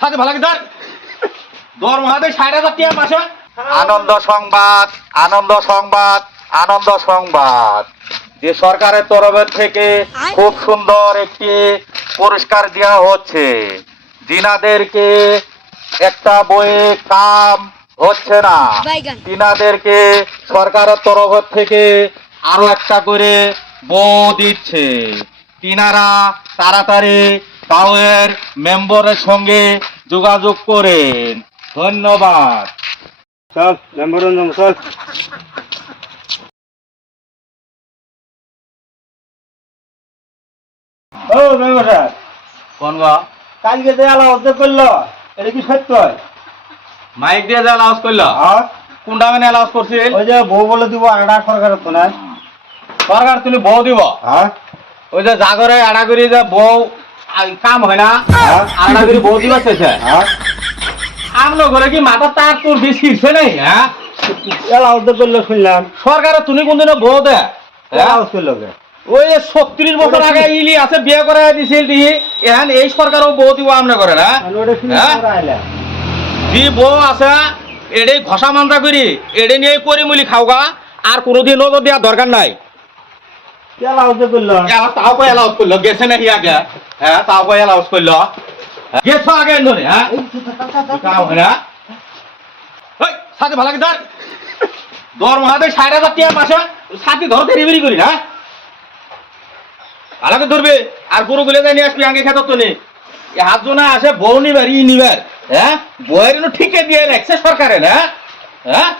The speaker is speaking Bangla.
সাথে ভালো লাগে ধর দরমহাতে ৬০,০০০ টাকা মাসে। আনন্দ সংবাদ, আনন্দ সংবাদ, আনন্দ সংবাদ। যে সরকারের তরফের থেকে খুব সুন্দর একটি পুরস্কার দেওয়া হচ্ছে। যিনাদেরকে একটা বইয়ে কাম হচ্ছে না, তিনাদেরকে সরকারের তরফ থেকে আরো একটা করে বউ দিচ্ছে। তিনারা তাড়াতাড়ি টাউয়ের মেম্বারের সঙ্গে যোগাযোগ করেন। ধন্যবাদ। চল মেম্বার চল। ও মেম্বার সাহেব, কোন গো? কালকে যে আলাপ করলো এটা কি সত্য? মাইক দিয়ে যা আওয়াজ করল, আর কোনটা মানে আওয়াজ করছিল? ওই যে বউ বলে দিব আড়া সরকারের তো নাই। সরকার তুমি বউ দিব? হ্যাঁ ওই যে জাগরে আড়া করি যে বউ কাম হয় না, আড়া করি বউ দিবা চাইছে। হ্যাঁ আপনার ঘরে কি মাথা তার তোর বেশি হিসে নেই? হ্যাঁ, আলাপ করলো শুনলাম। সরকারে তুমি কোনদিনও বউ দে? আলাপ করলো কে? ওই ৩৬ বছর আগে ইলি আছে বিয়ে করে দিছিল দিহি, এখন এই সরকারও বউ দিব আমনে করে না? ওটা শুনে হ্যাঁ? তোরা আইলা। দি বউ আছে এডে ঘষা মান্তা করি এডে নিয়ে করি মুলি খাওগা, আর কোনোদিন নজর দেওয়ার দরকার নাই। কি আলাপ করলো? তাও কই অ্যালাউন্স করলো, গেছে নাকি আগে? হ্যাঁ, তাও কই অ্যালাউন্স করলো, গেছো আগে ধরে? হ্যাঁ, কাম হয় না। ওই সাথে ভালো লাগে ধর দরমহাতে ৬০,০০০ টাকা মাসে, সাথে ধরতে রিবিরি করি না। ভালো করে ধরবে আর গরু গুলে যাই নিয়ে আসবি আগে খেত তো নেই। হাত জনা আসে বউ নিবার ই নিবার। হ্যাঁ, বইয়ের ঠিকে দিয়ে রাখছে সরকারে না। হ্যাঁ,